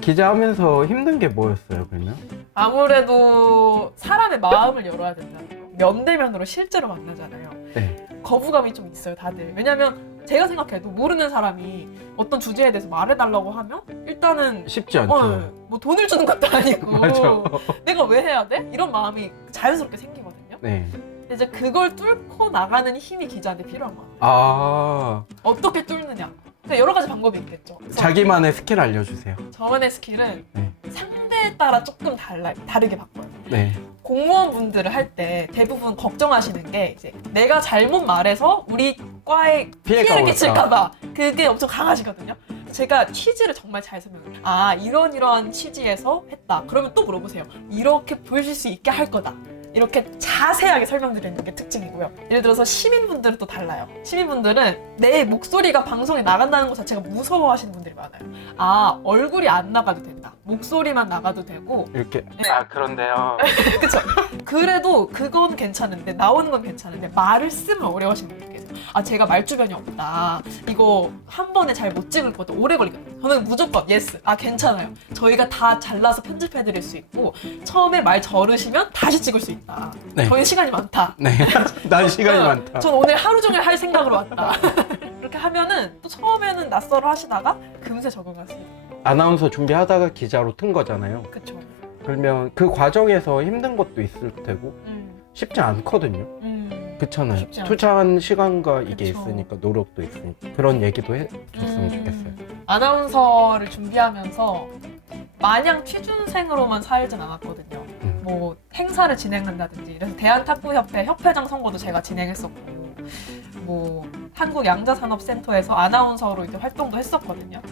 기자 하면서 힘든 게 뭐였어요, 그러면? 아무래도 사람의 마음을 열어야 된다는 거. 면대면으로 실제로 만나잖아요. 네. 거부감이 좀 있어요, 다들. 왜냐면 제가 생각해도 모르는 사람이 어떤 주제에 대해서 말해달라고 하면 일단은 쉽지 않죠. 뭐 돈을 주는 것도 아니고 맞아. 내가 왜 해야 돼? 이런 마음이 자연스럽게 생기거든요. 네. 근데 이제 그걸 뚫고 나가는 힘이 기자한테 필요한 것 같아요. 아, 어떻게 뚫느냐. 그러니까 여러 가지 방법이 있겠죠. 그래서 자기만의 스킬 알려주세요. 저만의 스킬은 네. 상대에 따라 조금 다르게 바꿔요. 네. 공무원분들을 할 때 대부분 걱정하시는 게 이제 내가 잘못 말해서 우리 과에 피해가 피해를 올까. 끼칠까봐 그게 엄청 강하시거든요. 제가 취지를 정말 잘 설명해요. 아, 이러한 취지에서 했다. 그러면 또 물어보세요. 이렇게 보여줄 수 있게 할 거다. 이렇게 자세하게 설명드리는 게 특징이고요. 예를 들어서 시민분들은 또 달라요. 시민분들은 내 목소리가 방송에 나간다는 것 자체가 무서워하시는 분들이 많아요. 아, 얼굴이 안 나가도 된다. 목소리만 나가도 되고. 이렇게. 네. 아, 그런데요. 그쵸? 그래도 그건 괜찮은데, 나오는 건 괜찮은데 말을 쓰면 어려워하시는 분들 계세요. 아, 제가 말주변이 없다. 이거 한 번에 잘 못 찍을 것도 오래 걸리거든요. 저는 무조건 예스. 아, 괜찮아요. 저희가 다 잘라서 편집해드릴 수 있고 처음에 말 저르시면 다시 찍을 수 있다. 네. 저희 시간이 많다. 네. 난 시간이 많다. 전 오늘 하루 종일 할 생각으로 왔다. 이렇게 하면은 또 처음에는 낯설어 하시다가 금세 적응하세요. 아나운서 준비하다가 기자로 튼 거잖아요. 그쵸? 그러면 그 과정에서 힘든 것도 있을 테고 쉽지 않거든요. 그렇잖아요. 쉽지 않죠. 투자한 시간과 이게 그쵸. 있으니까 노력도 있으니까 그런 얘기도 해줬으면 좋겠어요. 아나운서를 준비하면서 마냥 취준생으로만 살진 않았거든요. 뭐 행사를 진행한다든지, 그래서 대한탁구협회 협회장 선거도 제가 진행했었고, 뭐 한국양자산업센터에서 아나운서로 이제 활동도 했었거든요.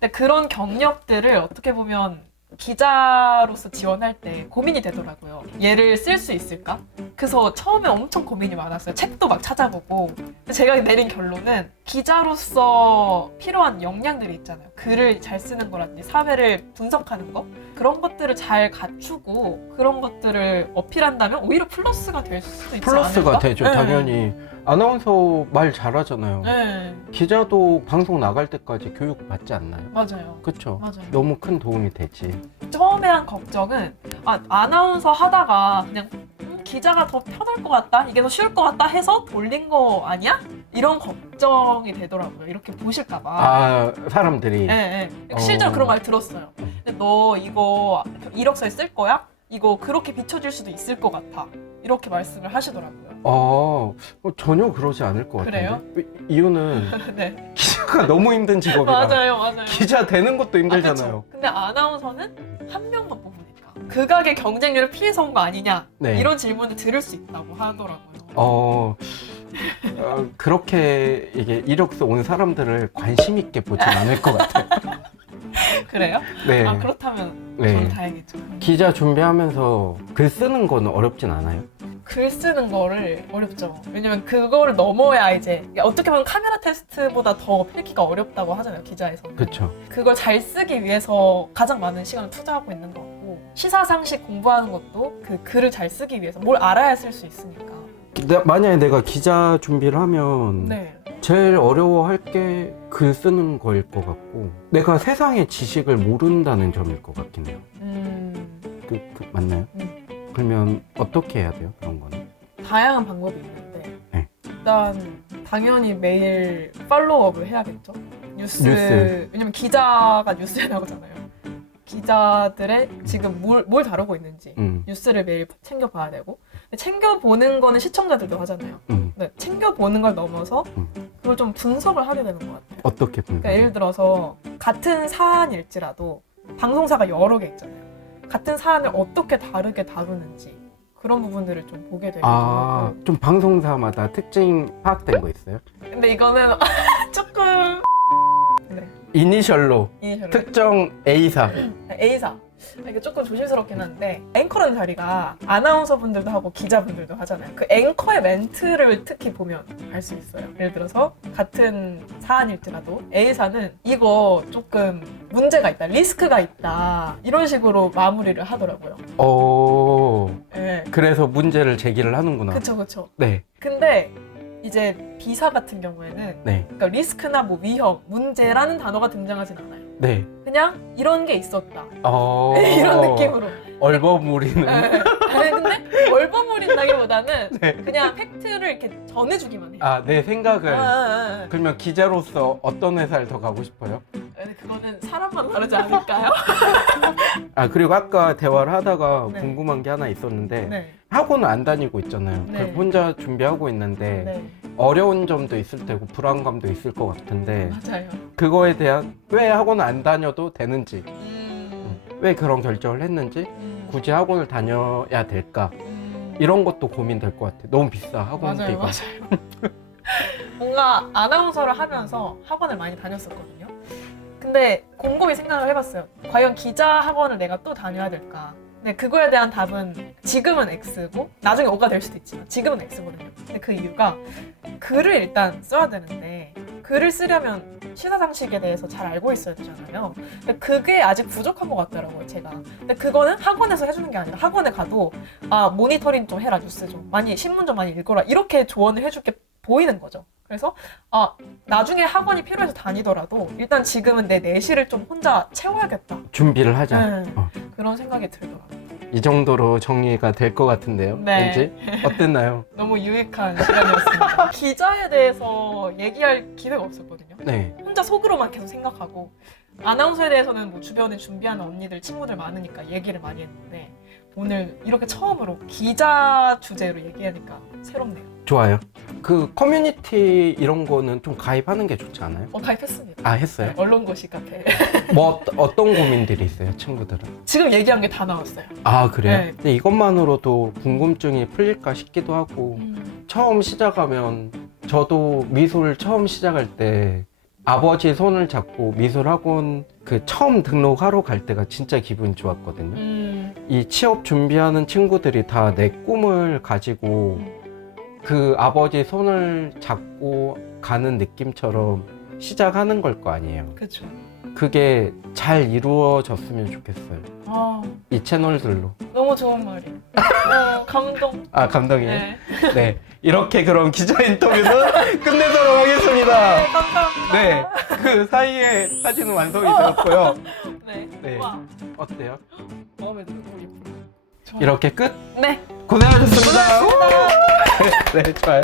근데 그런 경력들을 어떻게 보면 기자로서 지원할 때 고민이 되더라고요. 얘를 쓸 수 있을까? 그래서 처음에 엄청 고민이 많았어요. 책도 막 찾아보고. 제가 내린 결론은 기자로서 필요한 역량들이 있잖아요. 글을 잘 쓰는 거라든지 사회를 분석하는 거, 그런 것들을 잘 갖추고 그런 것들을 어필한다면 오히려 플러스가 될 수도 있지 플러스가 않을까? 되죠. 네. 당연히. 아나운서 말 잘하잖아요. 네, 기자도 방송 나갈 때까지 교육 받지 않나요? 맞아요. 그쵸? 맞아요. 너무 큰 도움이 되지. 처음에 한 걱정은 아나운서 하다가 그냥 기자가 더 편할 것 같다, 이게 더 쉬울 것 같다 해서 돌린 거 아니야? 이런 걱정이 되더라고요. 이렇게 보실까 봐. 아, 사람들이. 네, 네. 실제로 그런 말 들었어요. 근데 너 이거 이력서에 쓸 거야? 이거 그렇게 비춰질 수도 있을 것 같아. 이렇게 말씀을 하시더라고요. 전혀 그러지 않을 것 그래요? 같은데. 이유는 네. 기자가 너무 힘든 직업이라. 맞아요. 기자 되는 것도 힘들잖아요. 그쵸. 근데 아나운서는 한 명만 뽑으니까. 극악의 경쟁률을 피해서 온 거 아니냐? 네. 이런 질문을 들을 수 있다고 하더라고요. 그렇게 이게 이력서 온 사람들을 관심 있게 보진 않을 것 같아요. 그래요? 네. 아, 그렇다면 네. 저는 다행이죠. 기자 준비하면서 글 쓰는 거는 어렵진 않아요? 글 쓰는 거를 어렵죠. 왜냐면 그거를 넘어야 이제 어떻게 보면 카메라 테스트보다 더 필기가 어렵다고 하잖아요, 기자에서는. 그쵸. 그걸 잘 쓰기 위해서 가장 많은 시간을 투자하고 있는 것 같고, 시사상식 공부하는 것도 그 글을 잘 쓰기 위해서 뭘 알아야 쓸 수 있으니까. 만약에 내가 기자 준비를 하면 네. 제일 어려워할 게 글 쓰는 거일 것 같고 내가 세상의 지식을 모른다는 점일 것 같긴 해요. 맞나요? 그러면 어떻게 해야 돼요? 그런 거는? 다양한 방법이 있는데 네. 일단 당연히 매일 팔로우업을 해야겠죠. 뉴스. 왜냐면 기자가 뉴스에 나오잖아요. 기자들의 지금 뭘 다루고 있는지 뉴스를 매일 챙겨봐야 되고, 챙겨보는 거는 시청자들도 하잖아요. 네, 챙겨보는 걸 넘어서 그걸 좀 분석을 하게 되는 것 같아요. 어떻게 분석? 그러니까 예를 들어서 같은 사안일지라도 방송사가 여러 개 있잖아요. 같은 사안을 어떻게 다르게 다루는지 그런 부분들을 좀 보게 되기도 하고. 좀 방송사마다 특징 파악된 거 있어요? 근데 이거는 조금 이니셜로 이니셜로 특정 A사. A사. 이게 조금 조심스럽긴 한데, 앵커라는 자리가 아나운서분들도 하고 기자분들도 하잖아요. 그 앵커의 멘트를 특히 보면 알 수 있어요. 예를 들어서 같은 사안일지라도 A사는 이거 조금 문제가 있다, 리스크가 있다, 이런 식으로 마무리를 하더라고요. 오. 네. 그래서 문제를 제기를 하는구나. 그쵸. 네. 근데 이제 비사 같은 경우에는 네. 그러니까 리스크나 뭐 위험, 문제라는 단어가 등장하진 않아요. 네. 그냥 이런 게 있었다. 어... 이런 느낌으로. 얼버무리는. 아니, 근데 얼버무린다기보다는 네. 그냥 팩트를 이렇게 전해주기만 해요. 아, 내 생각을. 아. 그러면 기자로서 어떤 회사를 더 가고 싶어요? 근데 그거는 사람마다 다르지 않을까요? 아, 그리고 아까 대화를 하다가 네. 궁금한 게 하나 있었는데 네. 학원을 안 다니고 있잖아요. 네. 그래서 혼자 준비하고 있는데 네. 어려운 점도 있을 테고 불안감도 있을 것 같은데 맞아요. 그거에 대한 왜 학원을 안 다녀도 되는지, 음. 왜 그런 결정을 했는지, 굳이 학원을 다녀야 될까, 이런 것도 고민될 것 같아. 너무 비싸, 학원비가. 맞아요. 뭔가 아나운서를 하면서 학원을 많이 다녔었거든요. 근데 곰곰이 생각을 해봤어요. 과연 기자 학원을 내가 또 다녀야 될까? 근데 그거에 대한 답은 지금은 X고 나중에 O가 될 수도 있지만 지금은 X거든요. 근데 그 이유가 글을 일단 써야 되는데 글을 쓰려면 시사상식에 대해서 잘 알고 있어야 되잖아요. 근데 그게 아직 부족한 것 같더라고요, 제가. 근데 그거는 학원에서 해주는 게 아니라 학원에 가도 아, 모니터링 좀 해라, 뉴스 좀. 많이, 신문 좀 많이 읽어라. 이렇게 조언을 해줄 게 보이는 거죠. 그래서 아, 나중에 학원이 필요해서 다니더라도 일단 지금은 내 내실을 좀 혼자 채워야겠다. 준비를 하자. 네, 그런 생각이 들더라고요. 이 정도로 정리가 될 것 같은데요. 네. 왠지? 어땠나요? 너무 유익한 시간이었습니다. 기자에 대해서 얘기할 기회가 없었거든요. 네. 혼자 속으로만 계속 생각하고 아나운서에 대해서는 뭐 주변에 준비하는 언니들, 친구들 많으니까 얘기를 많이 했는데 오늘 이렇게 처음으로 기자 주제로 얘기하니까 새롭네요. 좋아요. 그 커뮤니티 이런 거는 좀 가입하는 게 좋지 않아요? 가입했습니다. 아, 했어요? 언론고시 카페. 뭐 어떤 고민들이 있어요, 친구들은? 지금 얘기한 게 다 나왔어요. 아, 그래요? 네. 근데 이것만으로도 궁금증이 풀릴까 싶기도 하고 처음 시작하면 저도 미술 처음 시작할 때 아버지 손을 잡고 미술학원 그 처음 등록하러 갈 때가 진짜 기분이 좋았거든요. 이 취업 준비하는 친구들이 다 내 꿈을 가지고 그 아버지 손을 잡고 가는 느낌처럼 시작하는 걸 거 아니에요. 그렇죠. 그게 잘 이루어졌으면 좋겠어요. 아, 이 채널들로. 너무 좋은 말이에요. 감동. 아, 감동이에요? 네. 네. 이렇게 그럼 기자 인터뷰는 끝내도록 하겠습니다. 감사합니다. 네. 그 사이에 사진은 완성이 되었고요. 네. 네. 와, 어때요? 마음에 들어요. 너무 예쁘다. 좋아요. 이렇게 끝? 네. 고생하셨습니다. 고생하셨습니다. 네, 좋아요.